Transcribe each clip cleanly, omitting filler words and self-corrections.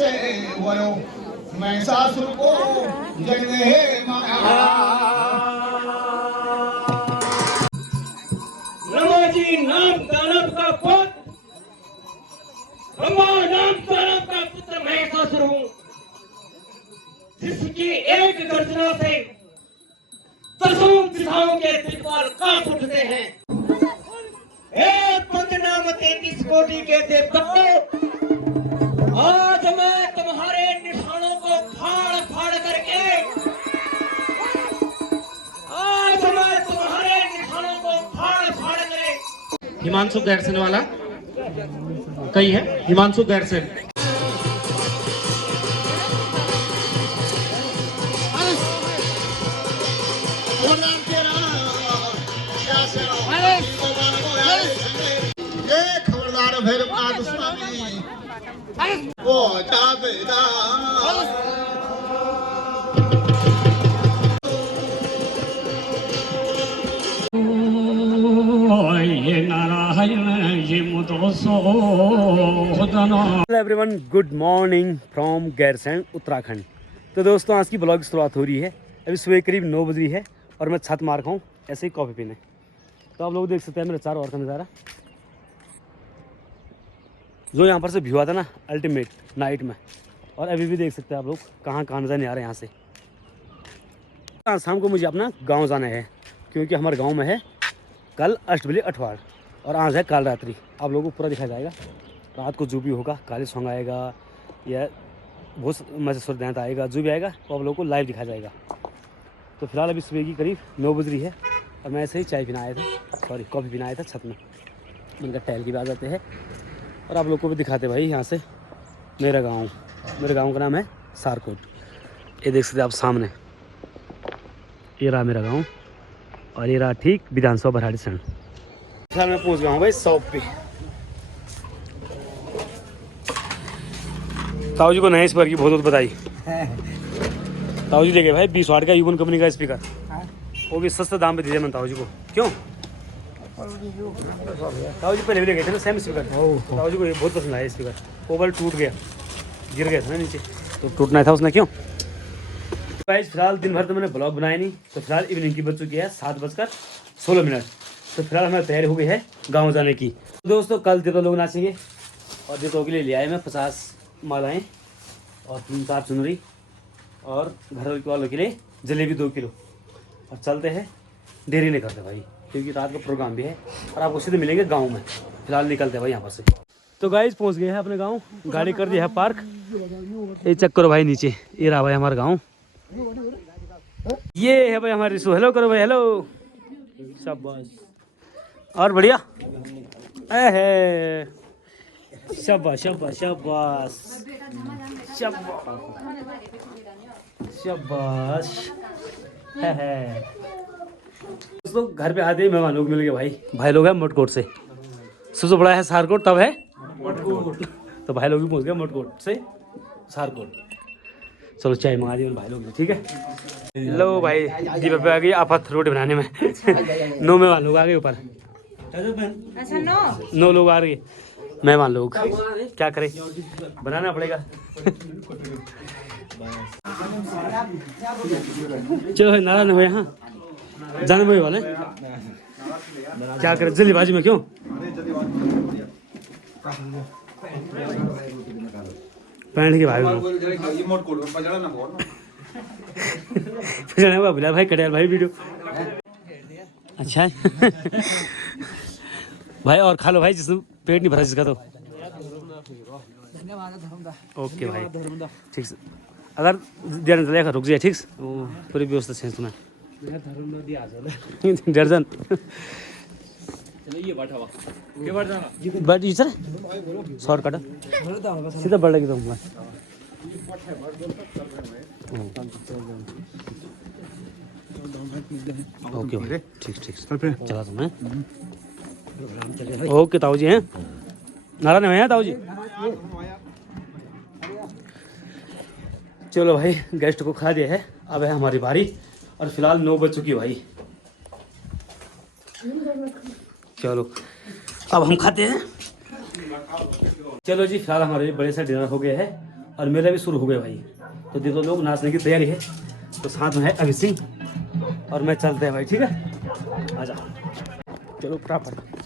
से वयो मैं सासुर को जगने माया ब्रह्माजी नाम दानव का पुत्र, ब्रह्मा नाम दानव का पुत्र महिषासुर हूँ, जिसकी एक गर्जना से दसों दिशाओं के त्रिपाल कांप उठते हैं। हे पंचनाम 33 कोटि के देवताओं, आज मैं तुम्हारे निशानों को फाड़ फाड़ करके, आज मैं तुम्हारे निशानों को फाड़ फाड़ कर हिमांशु गैरसेन वाला कहीं है, हिमांशु गैरसेन। खबरदार भैरवनाथ स्वामी वो Javeda everyone, good morning from Gairsain Uttarakhand. तो दोस्तों, आज की ब्लॉग की शुरुआत हो रही है। अभी सुबह करीब 9 बज रही है और मैं छत मार रखा हूँ ऐसे ही कॉफ़ी पीने। तो आप लोग देख सकते हैं मेरे चारों ओर का नज़ारा, जो यहाँ पर से व्यू आता ना अल्टीमेट नाइट में। और अभी भी देख सकते हैं आप लोग कहाँ कहाँ नज़र नहीं आ रहे यहाँ से। आज शाम को मुझे अपना गाँव जाना है, क्योंकि हमारे गाँव में है कल अष्टबली अठवाड़ और आज है काल रात्रि। आप लोगों को पूरा दिखाया जाएगा। रात को जो भी होगा, काली सॉन्ग आएगा या बहुत मजे सूर्यदयंत आएगा, जो भी आएगा वो आप लोगों को लाइव दिखाया जाएगा। तो फिलहाल अभी सुबह की करीब 9 बज रही है और मैं ऐसे ही चाय पीना आया था, सॉरी कॉफ़ी पीना आया था छत में। उनका टहल की बात आते हैं और आप लोग को भी दिखाते भाई यहाँ से मेरा गाँव। मेरे गाँव का नाम है सारकोट। ये देख सकते आप सामने, ये रहा मेरा गाँव और ये रहा ठीक विधानसभा भराड़ीसैंण। फिलहाल मैं पहुँच गया हूँ भाई शॉप पे। ताऊ जी को नए स्पीकर की बहुत बहुत बधाई। ताऊ जी लेके भाई 20 वाट का यूवन कंपनी का स्पीकर, वो भी सस्ते दाम पे दीजिए मैंने ताऊ जी को। क्यों ताऊ जी पहले भी लेके थे ना सेम स्पीकर, ताऊ जी को ये बहुत पसंद आया स्पीकर। ओवल टूट गया, गिर गया था ना नीचे, तो टूटना था उसने। क्यों भाई फिलहाल दिन भर तो मैंने ब्लॉग बनाया नहीं, तो फिलहाल इवनिंग की बज चुकी है 7:16। तो फिलहाल हमें तैयारी हो गई है गाँव जाने की। दोस्तों कल देवता लोग नाचेंगे और देवताओं के लिए ले आए मैं 50 मालाएँ और 3-4 चुनरी और घर वालों के लिए जलेबी 2 किलो। और चलते हैं, देरी नहीं करते भाई, क्योंकि रात का प्रोग्राम भी है और आपको सीधे मिलेंगे गांव में। फिलहाल निकलते हैं भाई यहाँ पर से। तो गाइस पहुँच गए हैं अपने गांव, गाड़ी कर दिया है पार्क। ये चेक करो भाई नीचे, ये रहा भाई हमारा गाँव। ये है भाई हमारे रिशु। हेलो करो भाई, हेलो। शाबाश, और बढ़िया है। शाबाश शाबाश शाबाश शाबाश है। दोस्तों घर पे आते ही मेहमान लोग मिल गए भाई। भाई लोग हैं मोटकोट से, सबसे बड़ा है सारकोट, तब है मोटकोट। तो भाई लोग भी पहुंच गए मोटकोट से सारकोट। चलो चाय मंगा दी भाई लोग ने, ठीक है। लो भाई दीपक पे आ गई आफत रोटी बनाने में। 9 मेहमान लोग आ गए ऊपर। अच्छा 9 लोग आ रहे मेहमान लोग, क्या करें, बनाना पड़ेगा। चलो नारायण हो यहाँ जाने में वाले, क्या करें जल्दीबाजी में। क्यों पैंट के भाई बुला भाई कटियाल भाई वीडियो। अच्छा भाई और खा लो भाई, जिसमें पेट नहीं भरा जिसका। तो ओके भाई ठीक से, अगर देर चलेगा रुक जाए, ठीक से पूरी व्यवस्था से तुम्हें दर्जन बट सर शॉर्ट कट सीधा बढ़ लगी। तुम ओके भाई ठीक ठीक चला तुम्हें। ओके ताऊ जी हैं, नारायण है ताऊ जी। चलो भाई गेस्ट को खा दिया है, अब है हमारी बारी। और फिलहाल 9 बज चुकी है भाई। चलो अब हम खाते हैं। चलो जी फिलहाल हमारे बड़े से डिनर हो गया है और मेला भी शुरू हो गया भाई। तो देखो लोग नाचने की तैयारी है। तो साथ में है अभी सिंह और मैं चलते हैं भाई, ठीक है, आ जाओ, चलो फटाफट।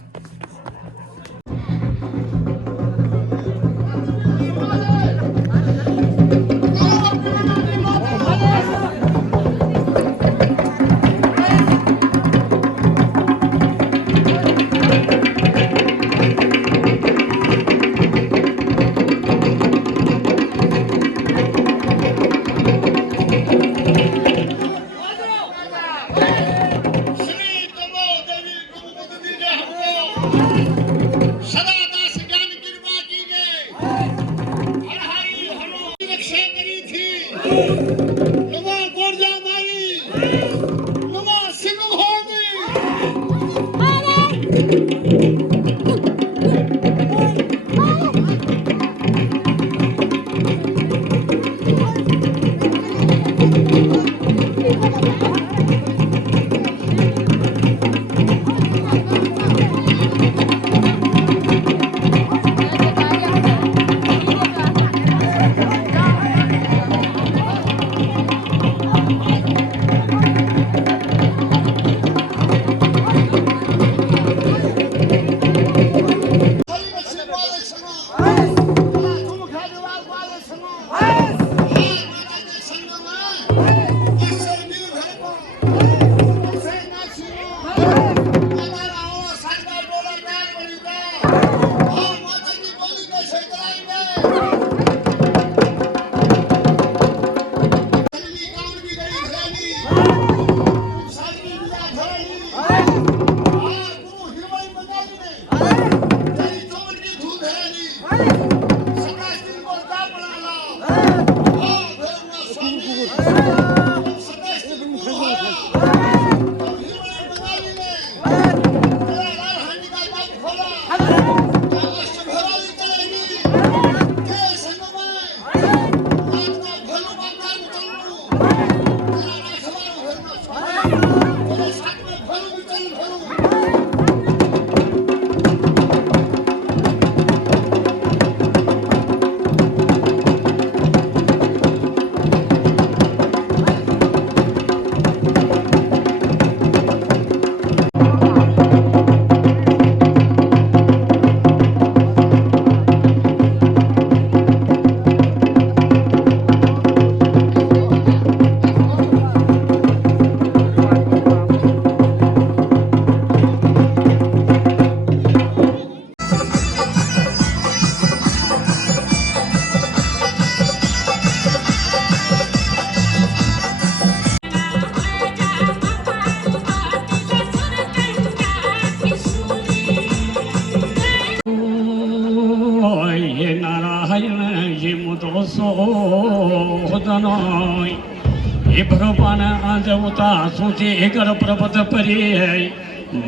ये भगवान देवता सोचे कर पर्वत परी है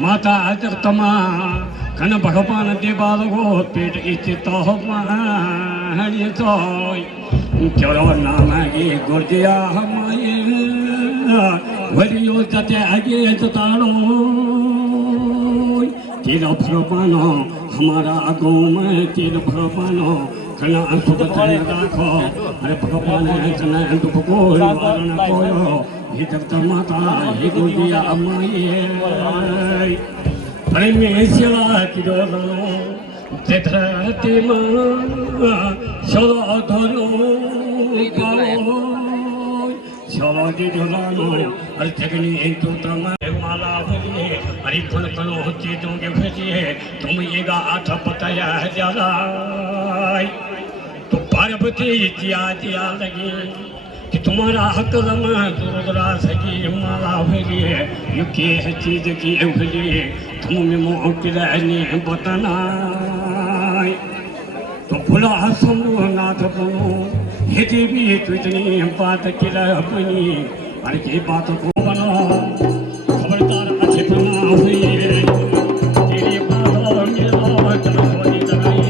माता जगतमा कन भगवान देवाल गो पेट इचित चलो नाम ये गुर्जिया हमारे वरियो जते आगे जताड़ो तेरा भगवानो हमारा गाँव में तेरा भगवानो कना अंतुक तने राखो अरे भगवान कना अंतुक को वारण कोयो ये जगत माता ये गुजिया अम्माई अरे मैं सेवा किरो धरती माँ चलो धरो गाओ चलो जी धरो अरे जगनी इंतु तमा माला भरिए अरे कौन कनो चीजों के भजिए तुम ये गा आठ पताया है ज्यादा तो पार्वती जिया जिया लगी कि तुम्हारा हक रमा दुर्दरा सकी माला भरी ये के है चीज की भरी तुम में मोह पिलाने बताना तो भुला सुनो नाथ बनो ये देवी तो इतनी बात किला अपनी अरे की बात को बनो खबरदार अच्छे बना हुई है तेरी बात मेरा चलो सोनी जगाई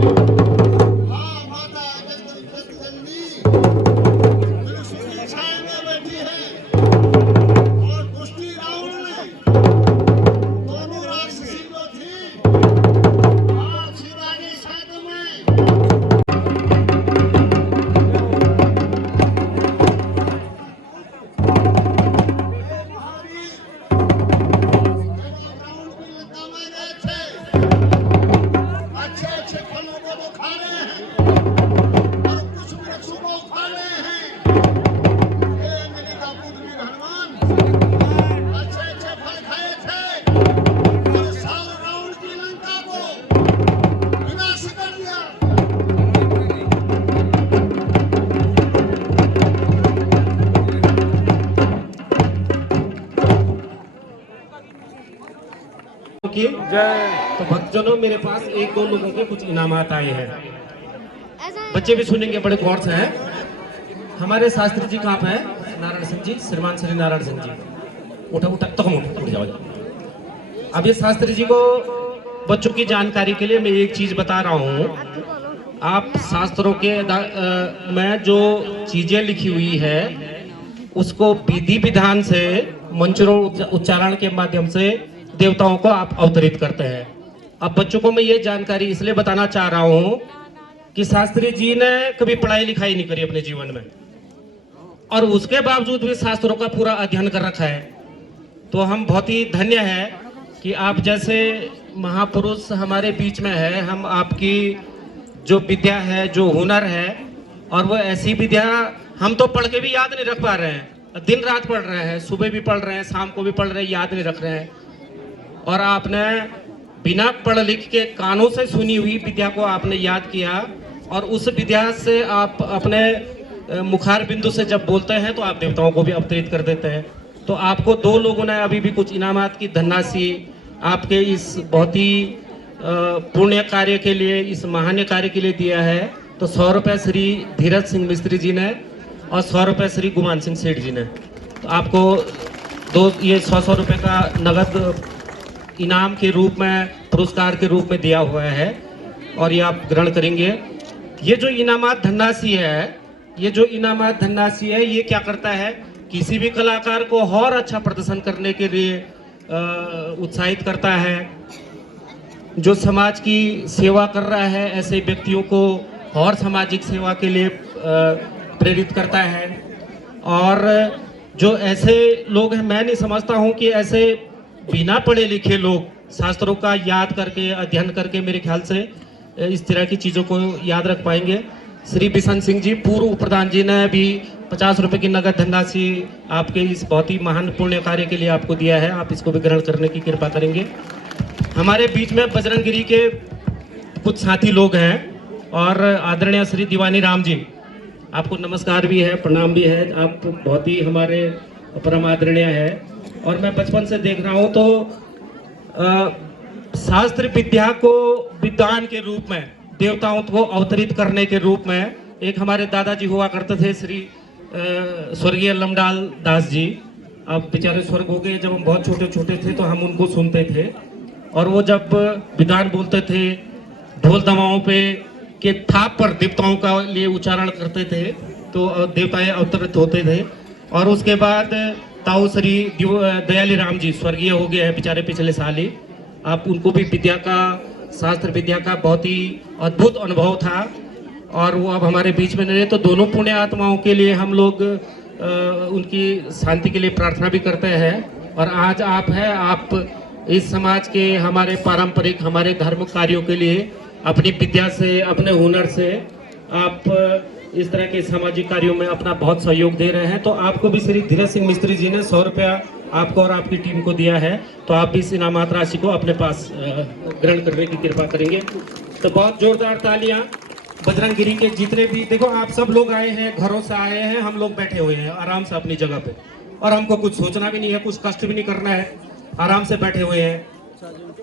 हाँ माता जगदम्बी त्रिशूल छाया में बैठी है और दुष्टी रावण ने दोनों राक्षसी जो थी हाँ शिवाजी साथ में अच्छे अच्छे फलों को वो खा रहे हैं और कुछ वृक्षों को खा रहे हैं। हे मिलिका पुत्री हनुमान अच्छे अच्छे फल खाए थे और सारे रावण की लंका को विनाश कर दिया। की तो भक्तजनों मेरे पास एक दो लोगों के कुछ इनामात आए हैं, बच्चे भी सुनेंगे बड़े गौर से हैं। हमारे शास्त्री जी कहाँ पे है? नारायण सिंह जी, श्रीमान श्री नारायण सिंह जी, उठा उठा तो उठ जाओ। अब ये शास्त्री जी को बच्चों की जानकारी के लिए मैं एक चीज बता रहा हूँ। आप शास्त्रों के में जो चीजें लिखी हुई है उसको विधि विधान से मंत्रों उच्चारण के माध्यम से देवताओं को आप अवतरित करते हैं। अब बच्चों को मैं ये जानकारी इसलिए बताना चाह रहा हूँ कि शास्त्री जी ने कभी पढ़ाई लिखाई नहीं करी अपने जीवन में और उसके बावजूद भी शास्त्रों का पूरा अध्ययन कर रखा है। तो हम बहुत ही धन्य है कि आप जैसे महापुरुष हमारे बीच में है। हम आपकी जो विद्या है, जो हुनर है, और वो ऐसी विद्या हम तो पढ़ के भी याद नहीं रख पा रहे हैं। दिन रात पढ़ रहे हैं, सुबह भी पढ़ रहे हैं, शाम को भी पढ़ रहे हैं, याद नहीं रख रहे हैं। और आपने बिना पढ़ लिख के कानों से सुनी हुई विद्या को आपने याद किया और उस विद्या से आप अपने मुखार बिंदु से जब बोलते हैं तो आप देवताओं को भी अवतरित कर देते हैं। तो आपको दो लोगों ने अभी भी कुछ इनामात की धनराशि आपके इस बहुत ही पुण्य कार्य के लिए, इस महान कार्य के लिए दिया है। तो 100 रुपये श्री धीरज सिंह मिस्त्री जी ने और 100 रुपये श्री गुमान सिंह सेठ जी ने। तो आपको ये 100 रुपये का नगद इनाम के रूप में, पुरस्कार के रूप में दिया हुआ है और ये आप ग्रहण करेंगे। ये जो इनामात धनराशि है, ये क्या करता है? किसी भी कलाकार को और अच्छा प्रदर्शन करने के लिए उत्साहित करता है। जो समाज की सेवा कर रहा है ऐसे व्यक्तियों को और सामाजिक सेवा के लिए प्रेरित करता है। और जो ऐसे लोग हैं, मैं नहीं समझता हूँ कि ऐसे बिना पढ़े लिखे लोग शास्त्रों का याद करके, अध्ययन करके मेरे ख्याल से इस तरह की चीज़ों को याद रख पाएंगे। श्री बिशन सिंह जी, पूर्व प्रधान जी ने भी 50 रुपये की नगद धनराशि आपके इस बहुत ही महान पुण्य कार्य के लिए आपको दिया है। आप इसको भी ग्रहण करने की कृपा करेंगे। हमारे बीच में बजरंगगिरी के कुछ साथी लोग हैं और आदरणीय श्री दीवानी राम जी, आपको नमस्कार भी है, प्रणाम भी है। आप बहुत ही हमारे परम आदरणीय है और मैं बचपन से देख रहा हूँ। तो शास्त्र विद्या को विद्वान के रूप में, देवताओं को अवतरित करने के रूप में एक हमारे दादाजी हुआ करते थे, श्री स्वर्गीय लमडाल दास जी। अब बेचारे स्वर्ग हो गए। जब हम बहुत छोटे छोटे थे तो हम उनको सुनते थे और वो जब विधान बोलते थे, ढोल दमाओं पे के थाप पर देवताओं का लिए उच्चारण करते थे तो देवताएं अवतरित होते थे। और उसके बाद ताऊ श्री दयाली राम जी स्वर्गीय हो गए हैं बेचारे पिछले साल ही। आप उनको भी विद्या का, शास्त्र विद्या का बहुत ही अद्भुत अनुभव था और वो अब हमारे बीच में नहीं रहे। तो दोनों पुण्य आत्माओं के लिए हम लोग उनकी शांति के लिए प्रार्थना भी करते हैं। और आज आप हैं, आप इस समाज के, हमारे पारंपरिक, हमारे धार्मिक कार्यों के लिए अपनी विद्या से, अपने हुनर से आप इस तरह के सामाजिक कार्यों में अपना बहुत सहयोग दे रहे हैं। तो आपको भी श्री धीरज सिंह मिस्त्री जी ने 100 रुपया आपको और आपकी टीम को दिया है। तो आप भी इस इनामात राशि को अपने पास ग्रहण करने की कृपा करेंगे। तो बहुत जोरदार तालियां बजरंगगिरी के जितने भी, देखो आप सब लोग आए हैं, घरों से आए हैं, हम लोग बैठे हुए हैं आराम से अपनी जगह पे और हमको कुछ सोचना भी नहीं है, कुछ कष्ट भी नहीं करना है, आराम से बैठे हुए हैं।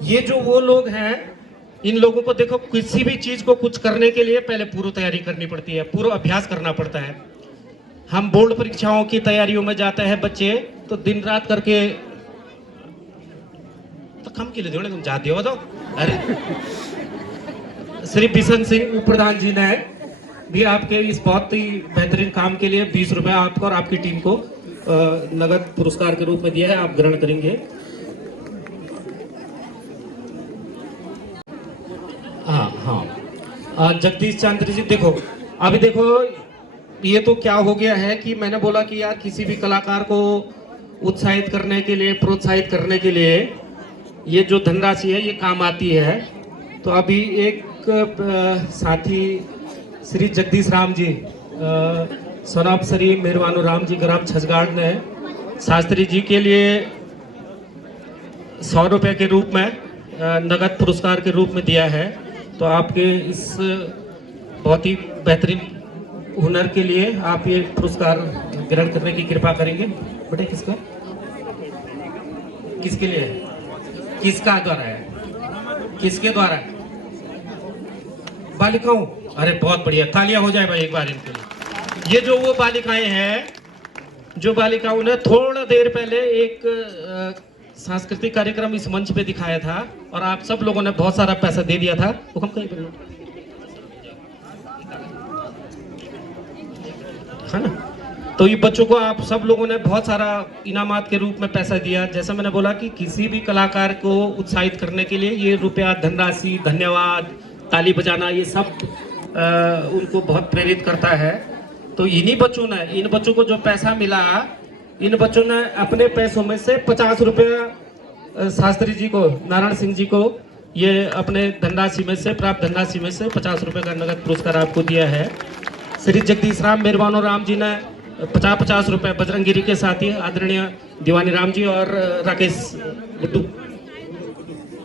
ये जो वो लोग हैं, इन लोगों को देखो, किसी भी चीज को कुछ करने के लिए पहले पूर्व तैयारी करनी पड़ती है, पूर्व अभ्यास करना पड़ता है। हम बोर्ड परीक्षाओं की तैयारियों में जाते हैं बच्चे, तो दिन रात करके तो कम के लिए तुम जाते हो तो अरे श्री बिशन सिंह उप प्रधान जी ने भी आपके इस बहुत ही बेहतरीन काम के लिए 20 रुपए आपको और आपकी टीम को नगद पुरस्कार के रूप में दिया है, आप ग्रहण करेंगे। हाँ, जगदीश चंद्र जी, देखो अभी देखो ये तो क्या हो गया है कि मैंने बोला कि यार किसी भी कलाकार को उत्साहित करने के लिए, प्रोत्साहित करने के लिए ये जो धनराशि है ये काम आती है। तो अभी एक साथी श्री जगदीश राम जी, सनाब श्री मेहरबानु राम जी ग्राम छजगाड़ ने शास्त्री जी के लिए 100 रुपये के रूप में नगद पुरस्कार के रूप में दिया है। तो आपके इस बहुत ही बेहतरीन हुनर के लिए आप ये पुरस्कार ग्रहण करने की कृपा करेंगे। बेटे किसका, किसके लिए, किसका द्वारा है, किसके द्वारा है? बालिकाओं, अरे बहुत बढ़िया, तालियां हो जाए भाई एक बार इनके लिए। ये जो वो बालिकाएं हैं, जो बालिकाओं ने थोड़ा देर पहले एक सांस्कृतिक कार्यक्रम इस मंच पे दिखाया था और आप सब लोगों ने बहुत सारा पैसा दे दिया था। वो हम कहीं है ना, तो ये बच्चों को आप सब लोगों ने बहुत सारा इनामात के रूप में पैसा दिया। जैसा मैंने बोला कि किसी भी कलाकार को उत्साहित करने के लिए ये रुपया, धनराशि, धन्यवाद, ताली बजाना, ये सब उनको बहुत प्रेरित करता है। तो इन्हीं बच्चों ने, इन बच्चों को जो पैसा मिला, इन बच्चों ने अपने पैसों में से 50 रुपया शास्त्री जी को, नारायण सिंह जी को, ये अपने धनराशि में से, प्राप्त धनराशि में से 50 रुपये का नगद पुरस्कार आपको दिया है। श्री जगदीश राम मेहरबानु राम जी ने 50-50 रुपये बजरंगगिरी के साथी आदरणीय दीवानी राम जी और राकेश गुड्डू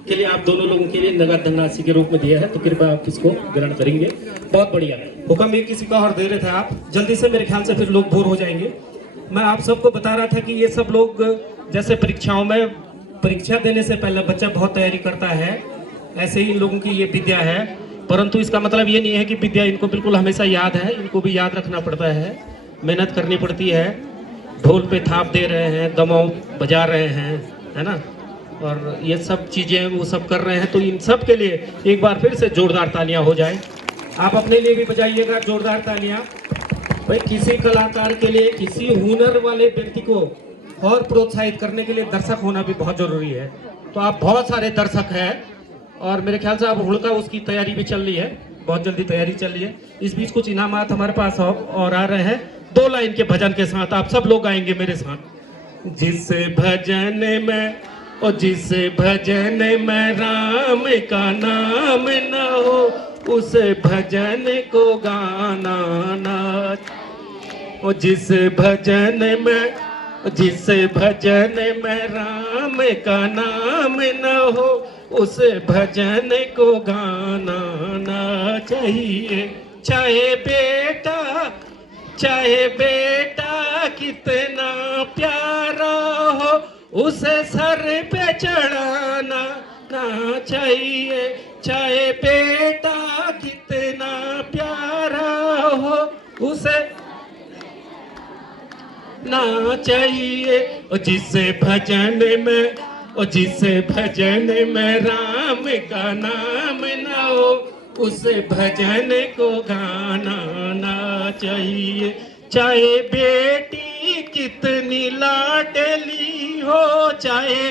के लिए, आप दोनों लोगों के लिए नगद धनराशि के रूप में दिया है। तो कृपया आप इसको ग्रहण करेंगे। बहुत बढ़िया। हुक्म ये किसी का और दे रहे थे आप, जल्दी से, मेरे ख्याल से फिर लोग बोर हो जाएंगे। मैं आप सबको बता रहा था कि ये सब लोग जैसे परीक्षाओं में, परीक्षा देने से पहले बच्चा बहुत तैयारी करता है, ऐसे ही इन लोगों की ये विद्या है। परंतु इसका मतलब ये नहीं है कि विद्या इनको बिल्कुल हमेशा याद है, इनको भी याद रखना पड़ता है, मेहनत करनी पड़ती है। ढोल पे थाप दे रहे हैं, दमाव बजा रहे हैं, है ना, और ये सब चीज़ें वो सब कर रहे हैं। तो इन सब के लिए एक बार फिर से जोरदार तालियां हो जाए। आप अपने लिए भी बजाइएगा जोरदार तालियां। भाई किसी कलाकार के लिए, किसी हुनर वाले व्यक्ति को और प्रोत्साहित करने के लिए दर्शक होना भी बहुत जरूरी है। तो आप बहुत सारे दर्शक हैं और मेरे ख्याल से अब हुड़का उसकी तैयारी भी चल रही है, बहुत जल्दी तैयारी चल रही है। इस बीच कुछ इनामात हमारे पास और आ रहे हैं। 2 लाइन के भजन के साथ आप सब लोग गाएंगे मेरे साथ। जिस भजन में, और जिस भजन में राम का नाम न हो, उस भजन को गाना ना। और जिस भजन में, जिस भजन में राम का नाम न हो, उस भजन को गाना ना चाहिए। चाहे बेटा कितना प्यारा हो, उसे सर पे चढ़ाना ना चाहिए। चाहे बेटा कितना प्यारा हो, उसे ना चाहिए। और जिस भजन में, और जिस भजन में राम का नाम ना हो, उस भजन को गाना ना चाहिए। चाहे बेटी कितनी लाडली हो, चाहे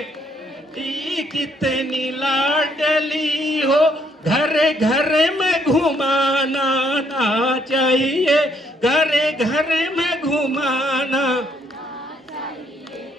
बेटी कितनी लाडली हो, घर घर में घुमाना ना चाहिए। घर घर में घुमाना।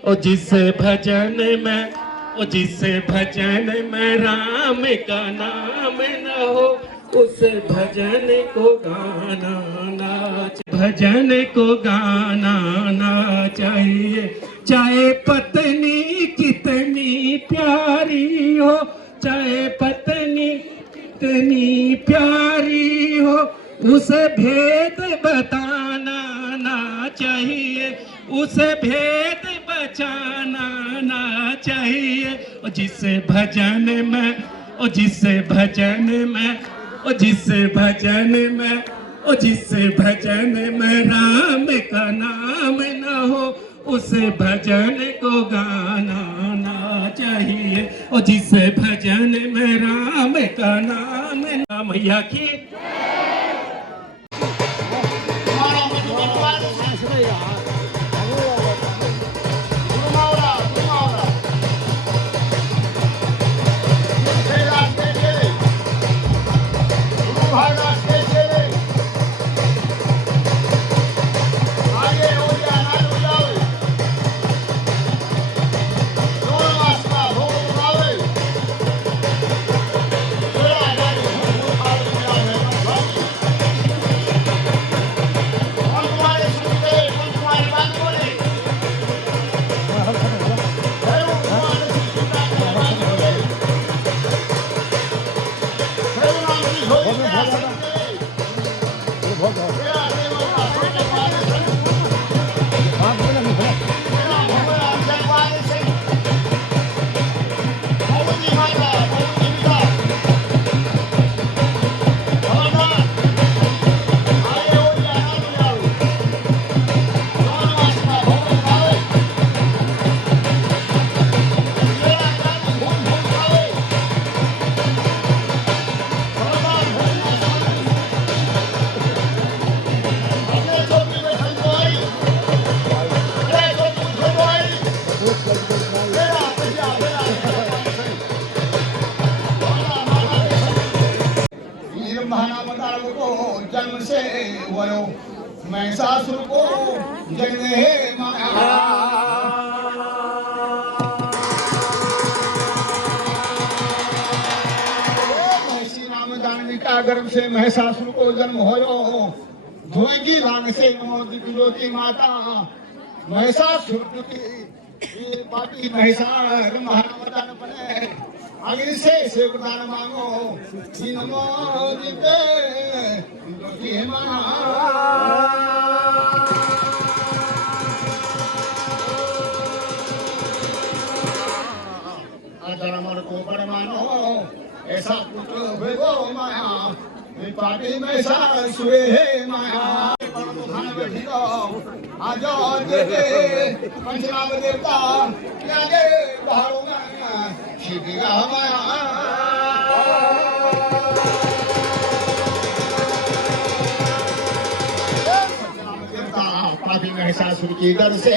और जिस भजन में, और जिस भजन में राम का नाम न हो, उस भजन को गाना ना, भजन को गाना ना चाहिए। चाहे पत्नी कितनी प्यारी हो, चाहे पत्नी कितनी प्यारी हो, उसे भेद बताना ना चाहिए। उसे भेद बचाना ना चाहिए। और जिस भजन में, और जिस भजन में, और जिस भजन में, और जिस भजन में राम का नाम न हो, उस भजन को गाना ना चाहिए और जिसे भजन में राम का नाम मैया की हमारा मधुबन घुमावड़ा घुमावड़ा खेला के चले भागा के चले आगे हो गया ना हो जाओ दोनों रास्ता हो जाओ तेरा गाड़ी हो खाली मिला है हम तुम्हारे सुनते हम तुम्हारी बात बोले जन्म से वयो महिषासुर को जन्म है माया महिषी नाम जानवी का गर्भ से महिषासुर को जन्म होयो धोएगी लांग से नमोदिकी माता महिषासुर की पापी महिषार महावतार बने अग्नि से वरदान मांगो नमो दिते अधर्म को बड़ मानो ऐसा पुत्र भेगो माया पापी में सुए है माया आज पंचनाम देवता आगे पहाड़ों में शिविरा माया पापी महिषासुर की डर से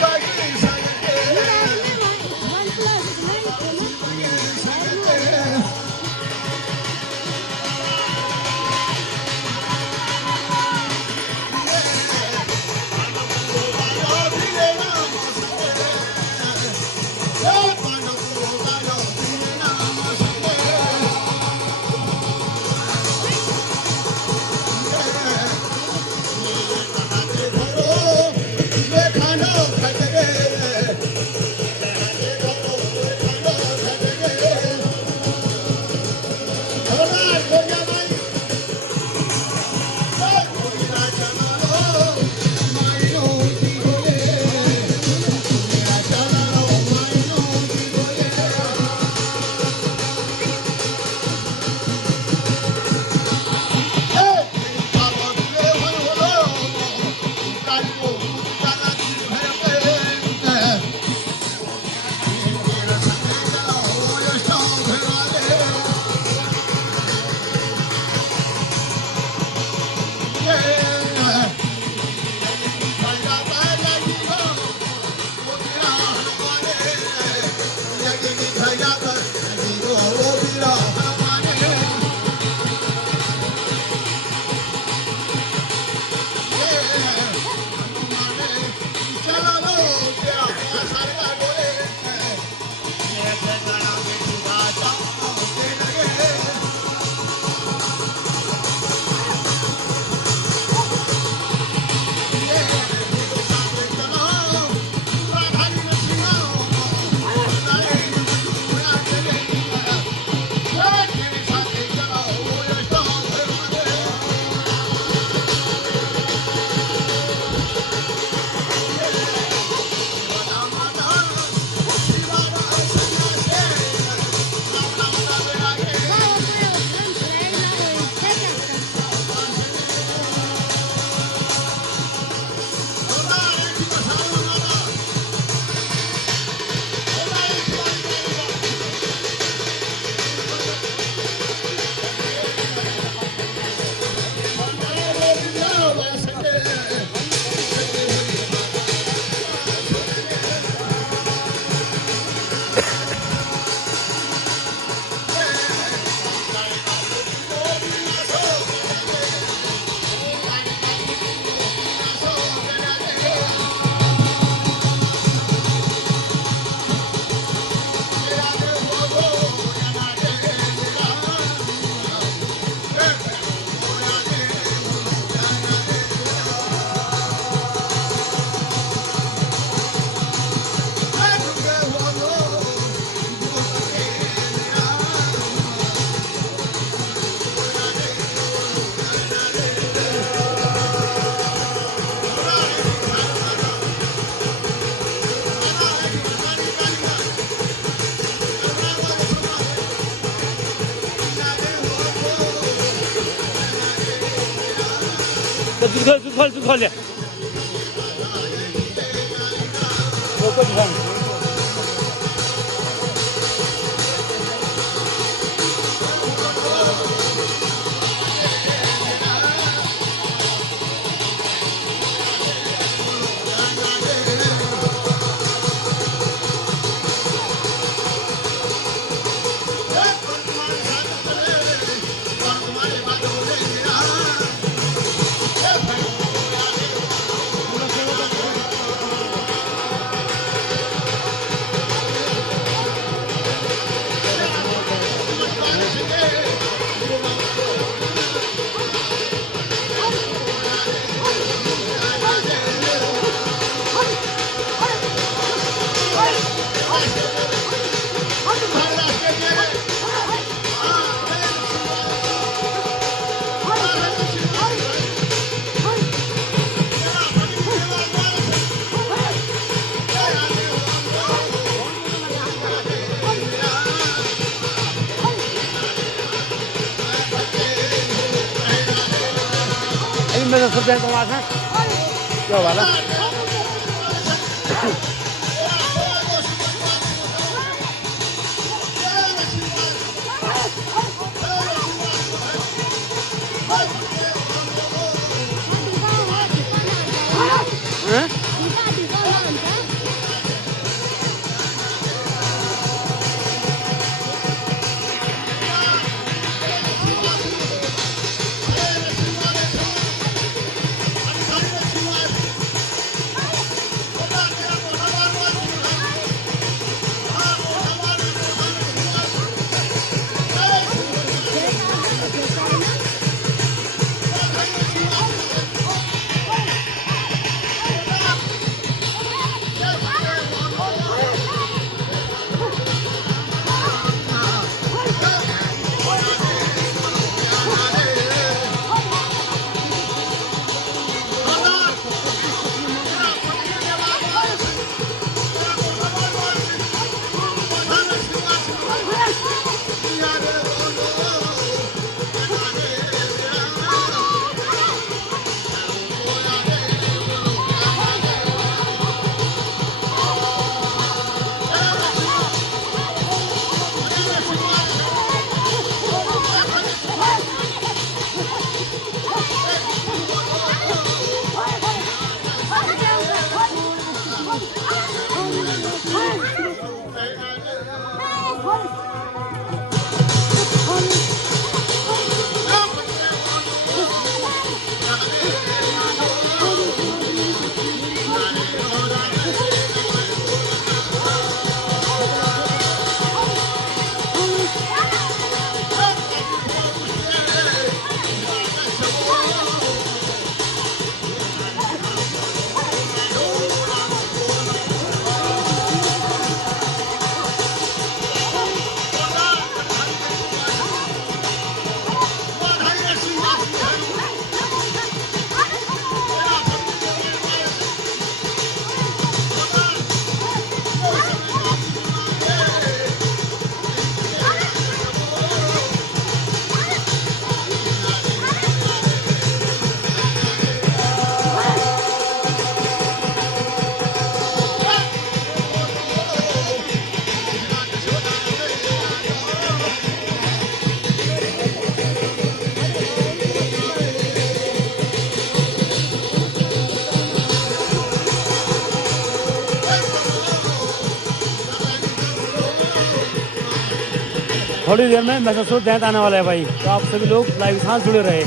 पापी तो दूध खोल ले। मैं तो सब जगह कमा था क्या वाला थोड़ी देर में मैसेज दैत आने वाला है भाई, तो आप सभी लोग लाइव के साथ जुड़े रहे।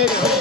你好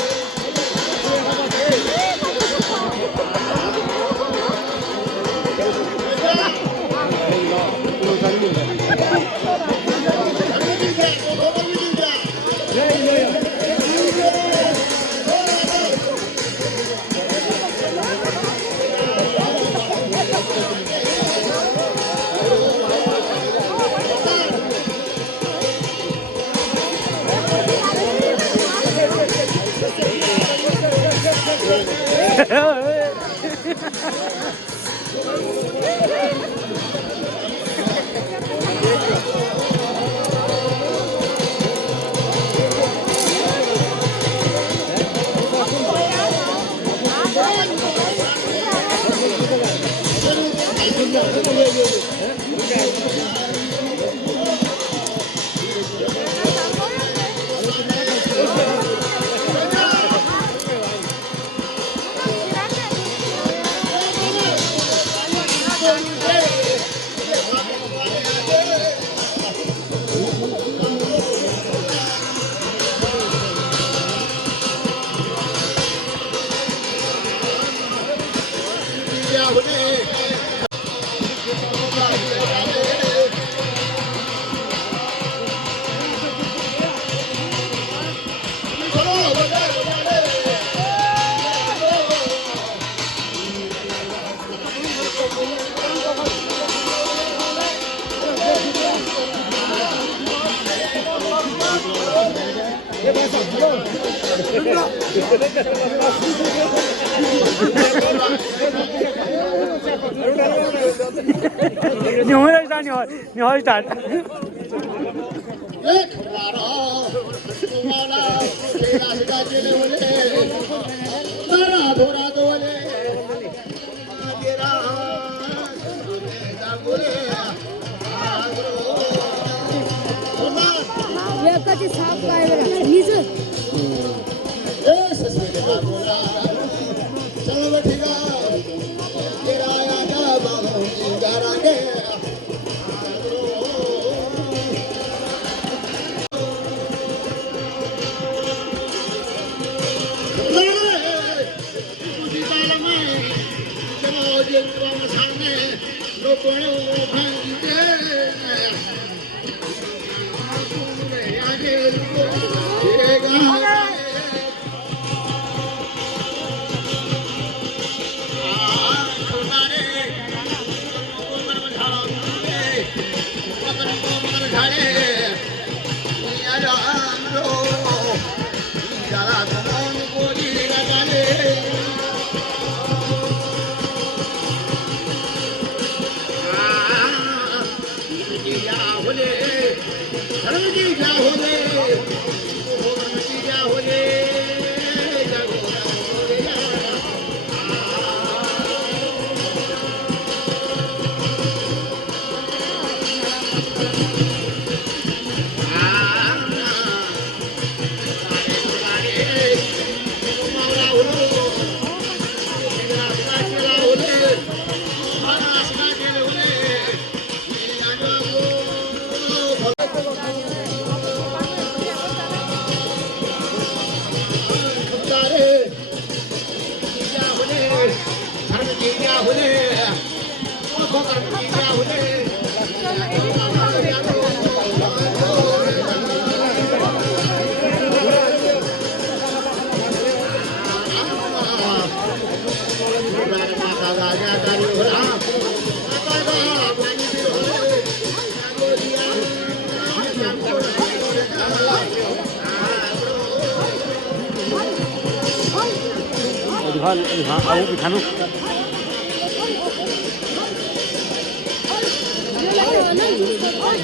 started.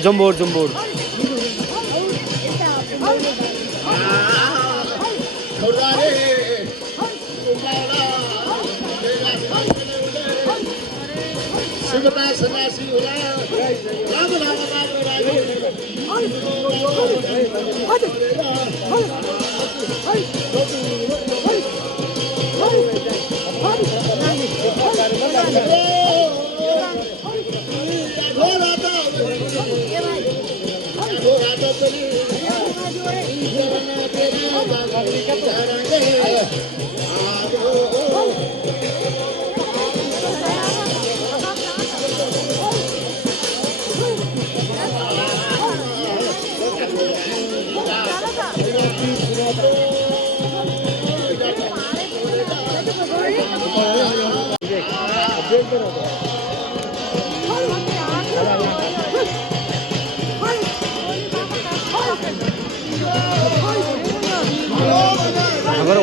Jumboard. Thank you.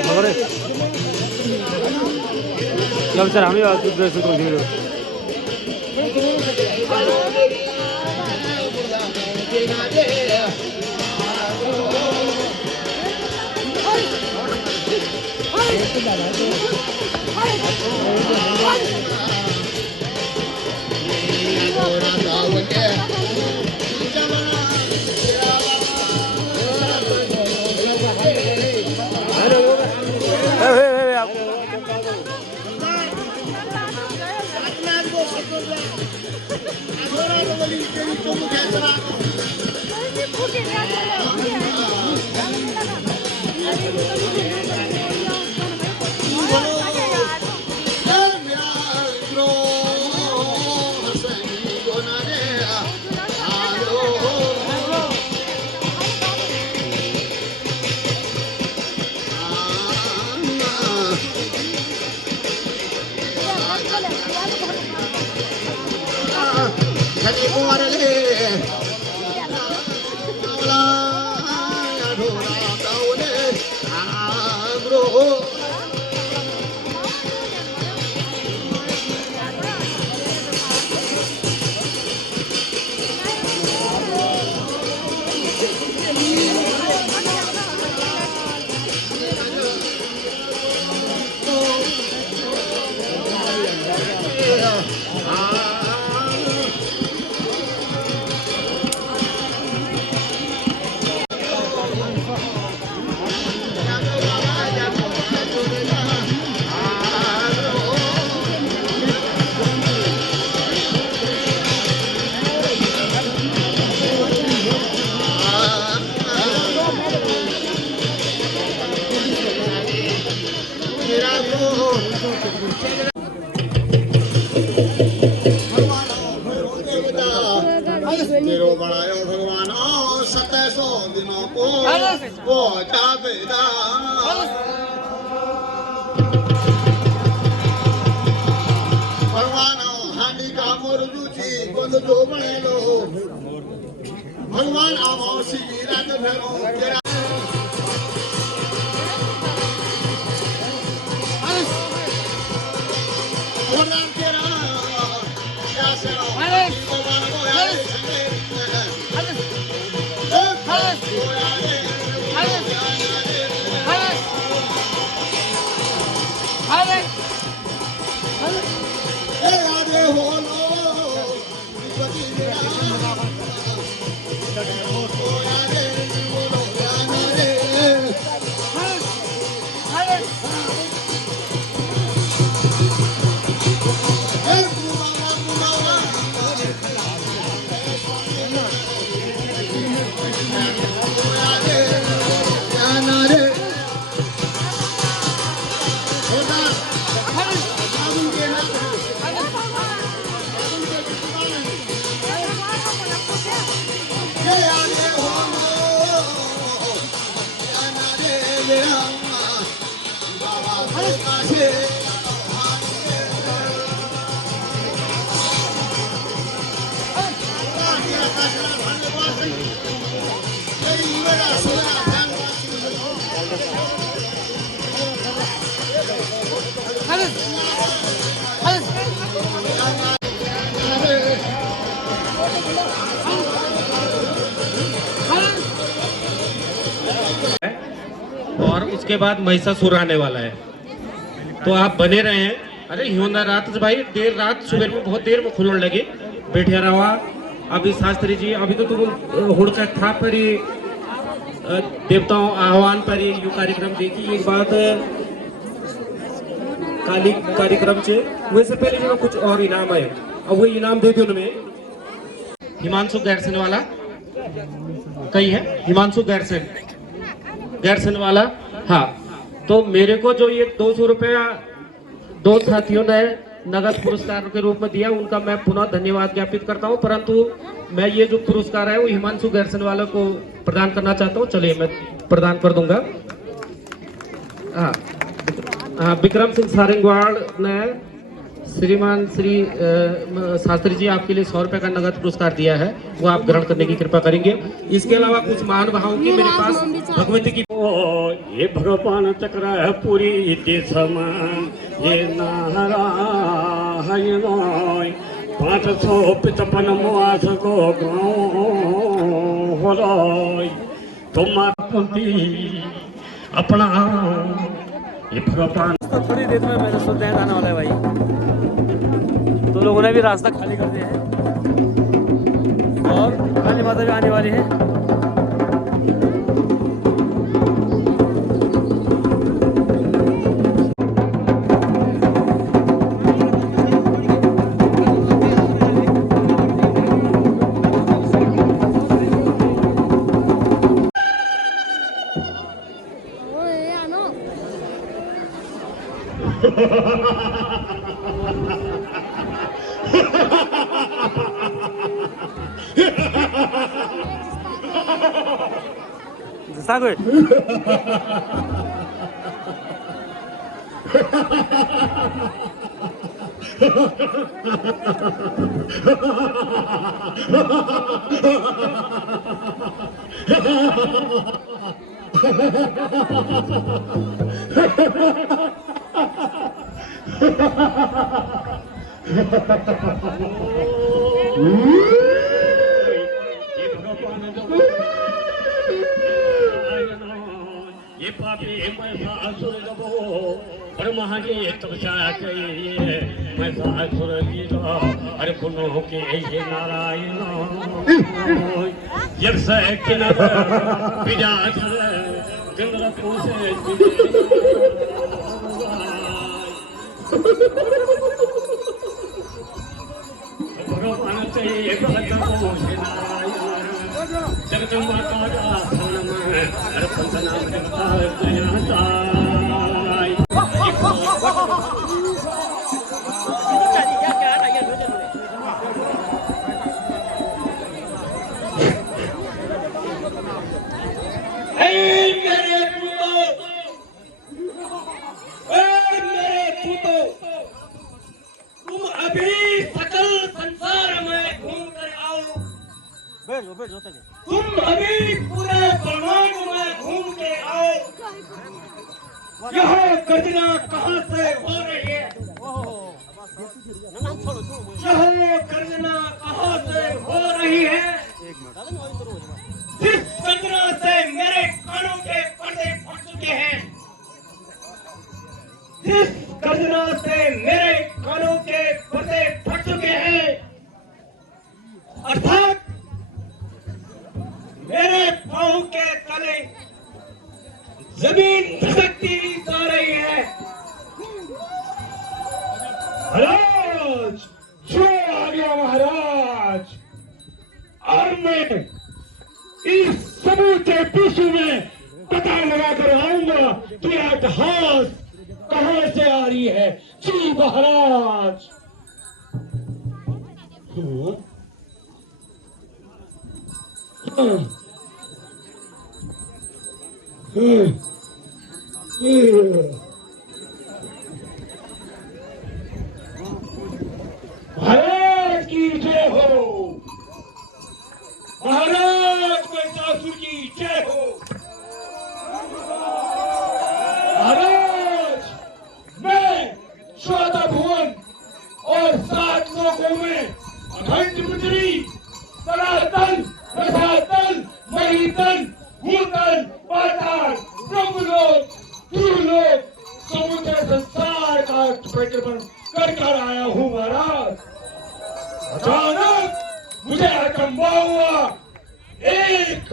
खबर है क्या बेचारा हमें दर्शन को देख रहे हो तेरो बड़ायो भगवान 700 दिनों को वो जावेदा भगवान हांडी का मोरजूची गोंद जो बने लो भगवान आमोसी की रात भरो तेरा भगवान तेरा क्या से भगवान को यार और उसके बाद महिषासुर आने वाला है, तो आप बने रहे। अरे हिंदा रात भाई देर रात सुबह में बहुत देर में खुलने लगे बैठे रहा। अभी शास्त्री जी अभी तो तुम हुड़का था पर ही देवताओं आह्वान पर ही यू कार्यक्रम देखी एक बात काली कार्यक्रम से वैसे पहले जो कुछ और इनाम है अब वो इनाम दे दो उनमें। हिमांशु गैरसन वाला कहीं है, हिमांशु गैरसन वाला, हाँ तो मेरे को जो ये 200 रुपया 2 साथियों ने नगद पुरस्कार के रूप में दिया, उनका मैं पुनः धन्यवाद ज्ञापित करता हूं। परंतु मैं ये जो पुरस्कार है वो हिमांशु गैरसन वालों को प्रदान करना चाहता हूं। चलिए मैं प्रदान कर दूंगा। हाँ, विक्रम सिंह सारंगवाड़ ने श्रीमान श्री शास्त्री जी आपके लिए 100 रुपए का नगद पुरस्कार दिया है, वो आप ग्रहण करने की कृपा करेंगे। इसके अलावा कुछ महानुभावों की मेरे पास भगवती की ये भगवान चक्र पूरी देशम ये नारायण 555 मास को गाँव हो तुम अपना ये भगवान। तो थोड़ी देर में मेरे सुल्तान आने वाला है भाई, तो लोगों ने भी रास्ता खाली कर दिया है और काली माता भी आने वाली है। जैसा कोई ये पापी असुर दबो ब्रह्मा जी तपस्या करिए असुर जी अरे पुनो के ये नारायण यक्ष किन्नर विजात चंद्र कोसे भगवान चाहिए जगदम्बा का अरे पंचना तुम अभी सकल संसार में घूम कर आओ। तुम अभी पूरे ब्रह्मांड में घूम के आओ। यह गर्जना कहाँ से हो रही है? यह गर्जना कहाँ से हो रही है? जिस गर्जना से मेरे कानों के पर्दे फट चुके हैं, जिस गर्जना से मेरे कानों के पर्दे फट चुके हैं, अर्थात मेरे पांव के तले जमीन धसकती जा रही है। महाराज जो आ गया महाराज, और मैं इस समूचे विश्व में पता लगा कर आऊंगा कि इतिहास कहां से आ रही है। जी महाराज। महाराज की जय हो, महाराज महिषासुर की जय हो। महाराज मैं 14 भुवन और 7 लोकों में अखंड पृथ्वी सनातन रसातन महितन भूतन पाताल ब्रह्मलोक त्रिलोक समुद्र संसार का परिक्रमण कर आया हूँ महाराज। अचानक मुझे अचंभा हुआ, एक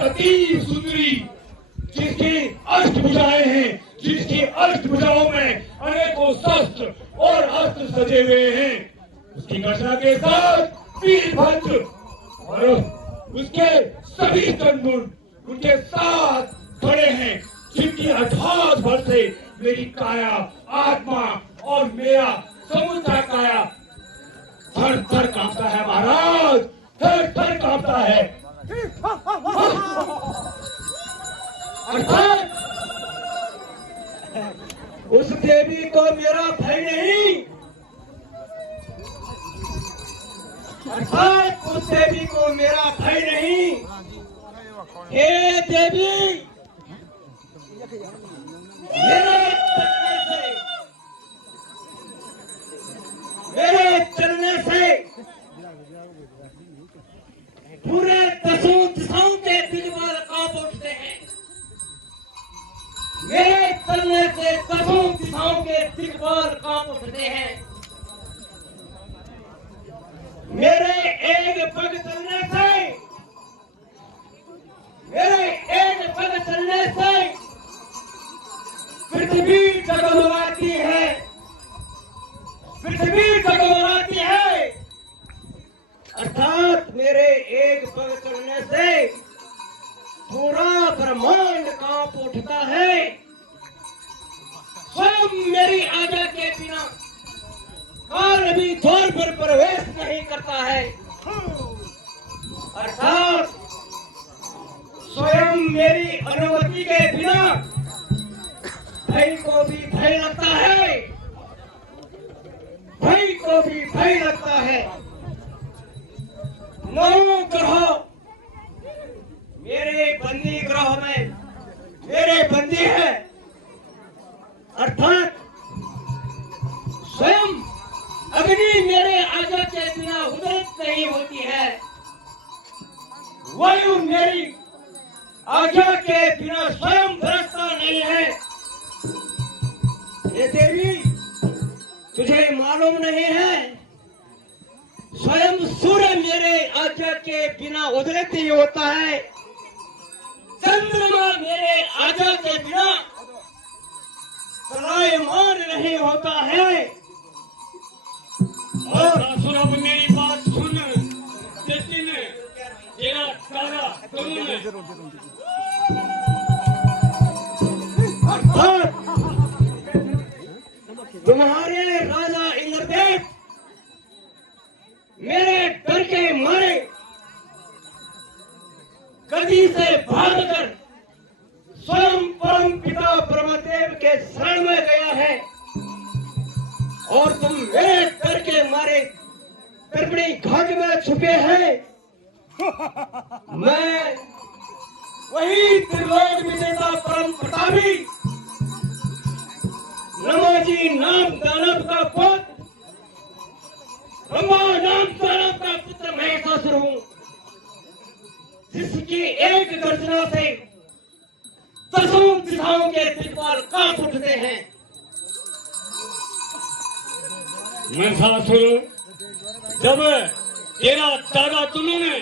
अति सुंदरी जिसकी अष्टभुजाएं हैं, जिसकी अष्टभुजाओं में अनेकों शस्त्र और अस्त्र सजे हुए हैं, उसकी घटना के साथ वीरभद्र और उसके सभी तनगुण उनके साथ खड़े हैं। जिनकी 28 वर्ष से मेरी काया, आत्मा और मेरा समुद्र काया थर थर कांपता है महाराज, थर थर कांपता है। अर्थात उस देवी को मेरा भय नहीं, अर्थात उस देवी को मेरा भय नहीं। हे देवी, मेरे चलने से पूरे 10 दिशाओं के दिलवार कांप उठते हैं। मेरे चलने से 10 दिशाओं के दिलवार कांप उठते हैं। मेरे एक पग चलने से, मेरे एक पग चलने से पृथ्वी डगमगाती है, पृथ्वी डगमगाती है। अर्थात मेरे एक पग चलने से पूरा ब्रह्मांड कांप उठता है। स्वयं मेरी आज्ञा के बिना काल भी द्वार पर प्रवेश नहीं करता है। अर्थात स्वयं मेरी अनुमति के बिना भय को भी भय लगता है, भय को भी भय लगता है। 9 ग्रह मेरे बंदी ग्रह में मेरे बंदी है। अर्थात स्वयं अग्नि मेरे आज्ञा के बिना उदरित नहीं होती है, वायु मेरी आज्ञा के बिना स्वयं बरसता नहीं है। ये देवी, तुझे मालूम नहीं है, स्वयं सूर्य मेरे आज्ञा के बिना उदरित ही होता है। चंद्रमा मेरे आज्ञा के बिना प्रलयमान नहीं होता है। और सुन, अब मेरी बात सुन। जिस दिन तेरा तारा तुमने अर्थात तुम्हारे राजा इंद्रदेव मेरे डर के मारे गदी से भागकर स्वयं परम पिता ब्रह्मदेव के शरण में गया है, और तुम मेरे डर के मारे त्रिपुणी घाट में छुपे हैं। मैं वही त्रिलोक विजेता परम प्रतापी नमाजी नाम दानव का पुत्र, ब्रह्मा नाम दानव का पुत्र महिषासुर हूँ, जिसकी एक गर्जना से 10 दिशाओं के दिलवार कांप उठते हैं। महिषासुर, जब तेरा दादा तुमने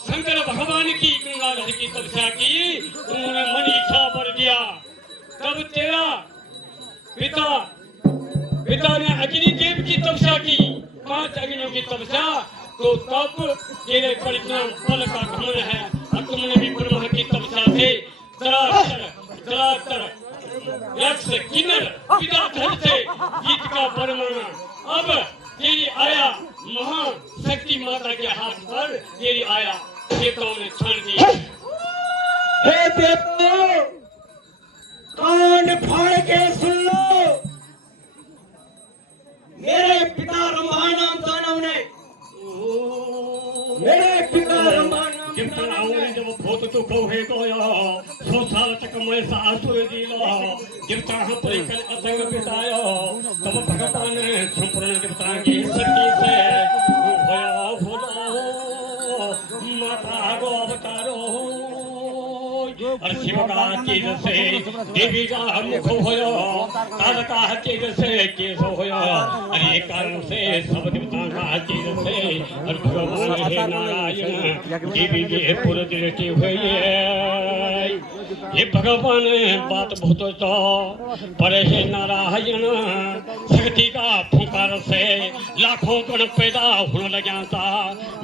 शंकर भगवान की गंगाधर की तपस्या की, उन्होंने मन इच्छा पर दिया। तब तेरा पिता ने अग्नि देव की तपस्या की, 5 अग्नियों की तपस्या। तो तब तेरे पर इतना बल का घमंड है, और तुमने भी ब्रह्मा की तपस्या से दरातर यक्ष किन्नर पिता धन से गीत का बरमाना। अब तेरी आया महाशक्ति माता के हाथ पर, तेरी आया देवताओं ने छान दी। हे देवताओं, कान फाड़ के सुन लो। मेरे पिता रंभा नाम दानव ने, मेरे पिता रंभा नाम जब भूत तो कहे गया 100 साल तक मैं सासुर दिला, देवता हम परिकल अतंग बिताया। तब भगवान ने संपूर्ण देवता की शक्ति से होया भोला माता को अवतारो। और शिव का तेज से देवी का मुख होया, काल का तेज से केश होया। अरे कारण से सब देवता का तेज से, और भगवान हे नारायण देवी के पुर दृष्टि हुई। ये भगवान बात बहुत तो पर हे नारायण शक्ति का फुंकार से लाखों गण पैदा होने लगा था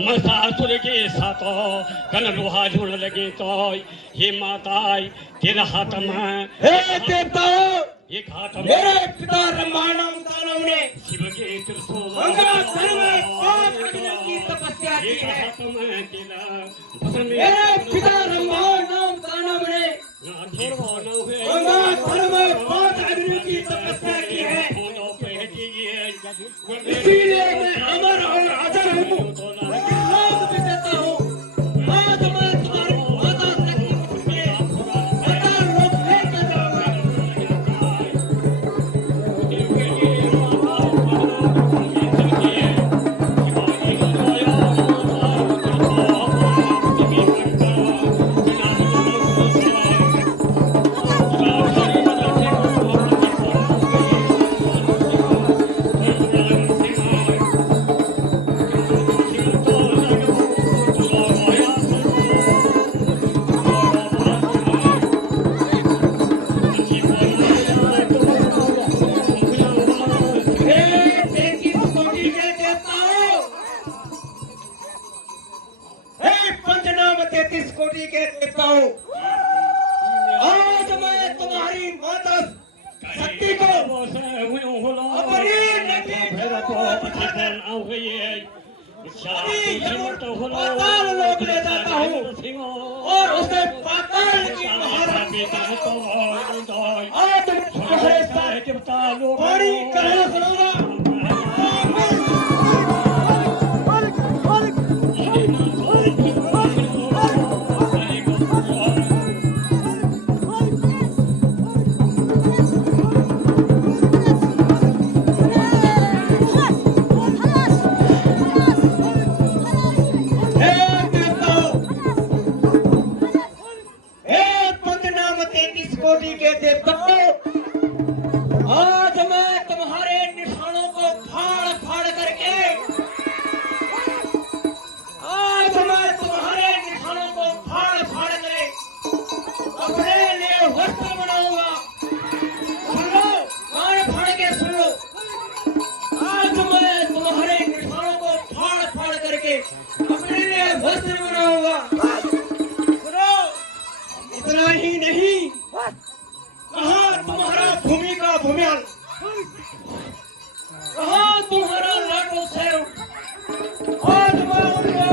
महिषासुर के साथ कन लोहा जोड़ लगे तो ये माता तेरा हाथ में हे देवताओं, एक हाथ में मेरे पिता ब्रह्मांड दानव ने शिव के त्रिशूल गंगा धर में 5 अग्नि की तपस्या की एक है। हाथ में तेरा मेरे पिता ब्रह्मांड दानव ने गंगा धर में 5 अग्नि की तपस्या की है। इसीलिए मैं अमर और अजर हूँ, लोक भी देता हूँ। आज मैं तुम्हारी माता शक्ति के अवतार रूप लेकर जाऊंगा। पंचनाम 33 कोटि के देवताओं, आज मैं तुम्हारी माता शक्ति को अपनी नदी पाताल लोक ले जाता हूँ और उसे पाताल की महारानी आज तुम्हारे साथ बड़ी कहानी सुनाऊंगा। कोटि के देवताओं, आज मैं तुम्हारे निशानों को फाड़ फाड़ करके अपने लिए वस्त्र बनाऊंगा। सुन लो, कान फाड़ के सुन लो, आज मैं तुम्हारे निशानों को फाड़ फाड़ करके अपने लिए वस्त्र बनाऊंगा। सुनो, इतना ही नहीं, कहाँ तुम्हारा भूमि का भूमियाल, कहाँ तुम्हारा लाडो सेव, आज मैं उनको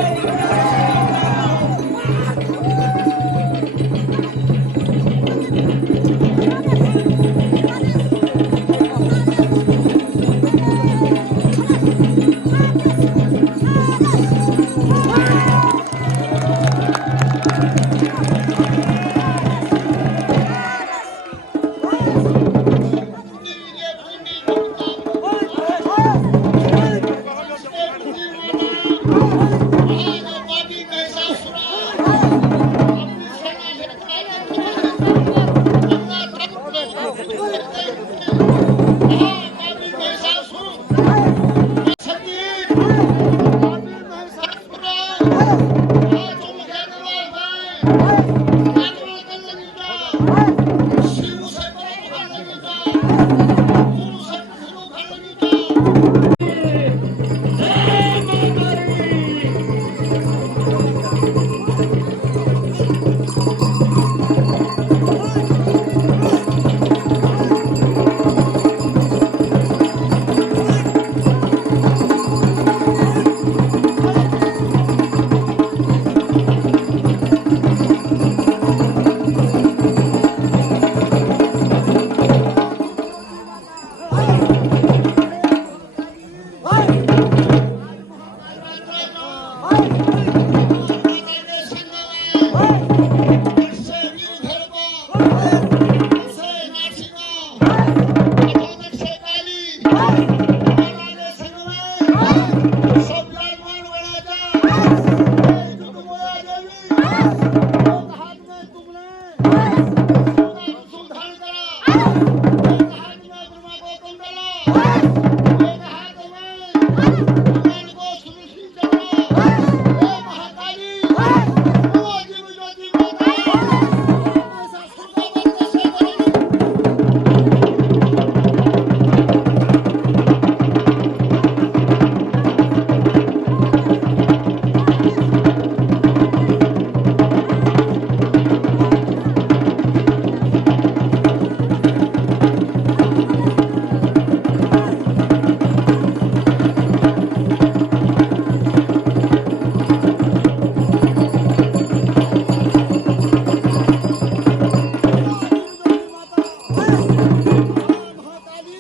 महाकाली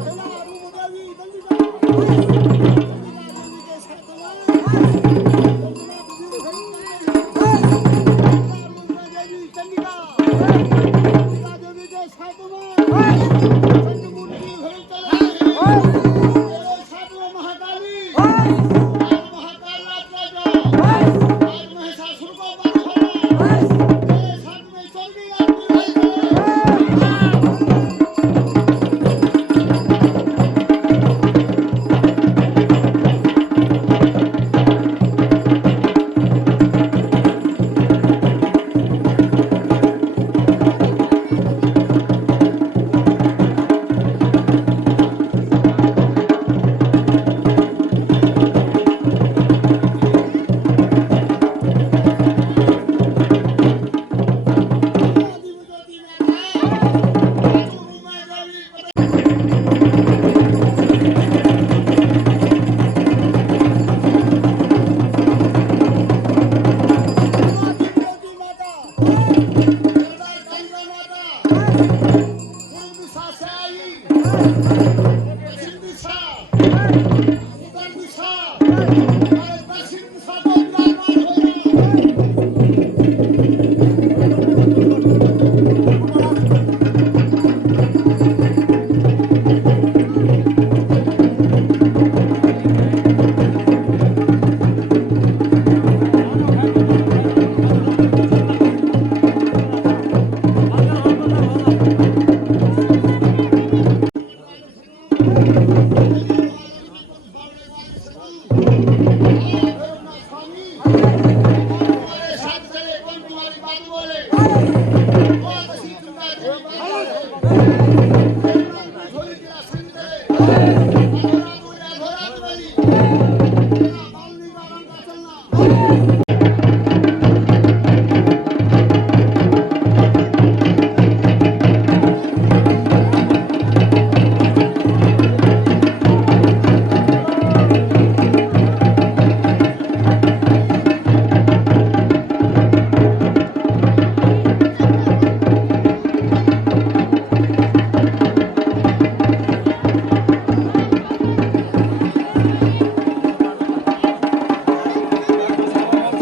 पहला रूप देवी चंडिका देवी के साथ देवी चंडिका देवी के साथ चंद्रमूर्ति भयंकर सातवें महाकाली आज महाकाल रात आज महिषासुर को वध होना सातवें चंडी आरती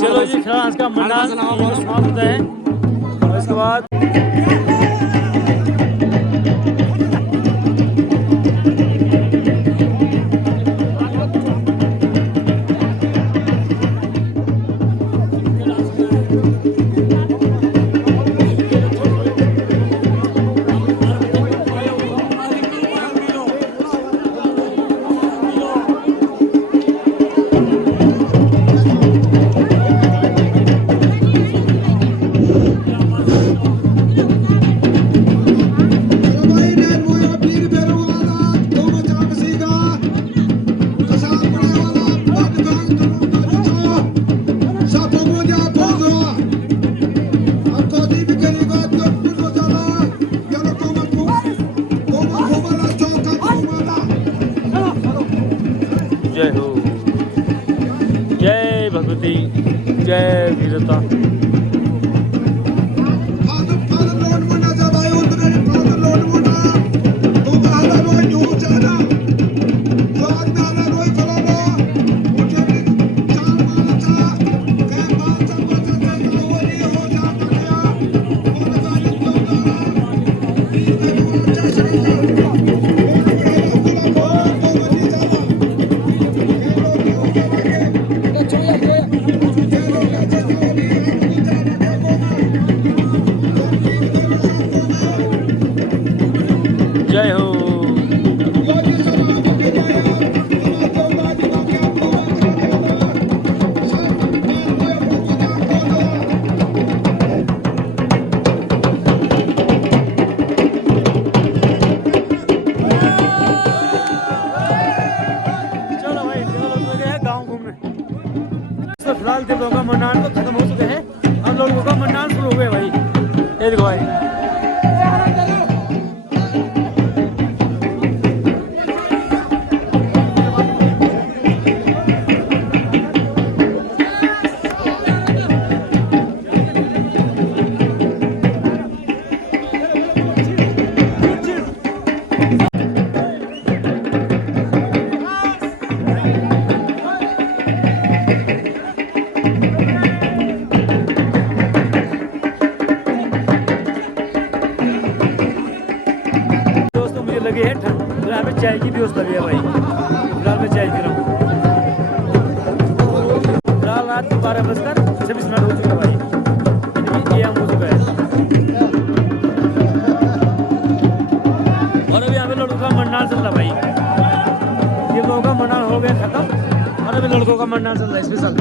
चलो जी फ्रांस का मंडाल समाप्त होता है और इसके बाद जय हो, जय भगवती, जय वीरता। जय हो। चलो भाई, गाँव घूमने। तो फिलहाल लोगों का मंडान तो खत्म हो चुके हैं, अब लोगों का मंडान शुरू हो गए भाई। ये देखो भाई, लगी है ठंड, तो यहाँ पे चाय की व्यवस्था भी है भाई। फिलहाल मैं चाय पी रहा हूँ। फिलहाल रात के 12:26 हो चुका है भाई, AM हो चुका है। और अभी यहाँ पे लड़कों का मंडाल चल रहा भाई। ये लोगों का मंडाल हो गया खत्म और अभी लड़कों का मंडाल चल रहा है स्पेशल।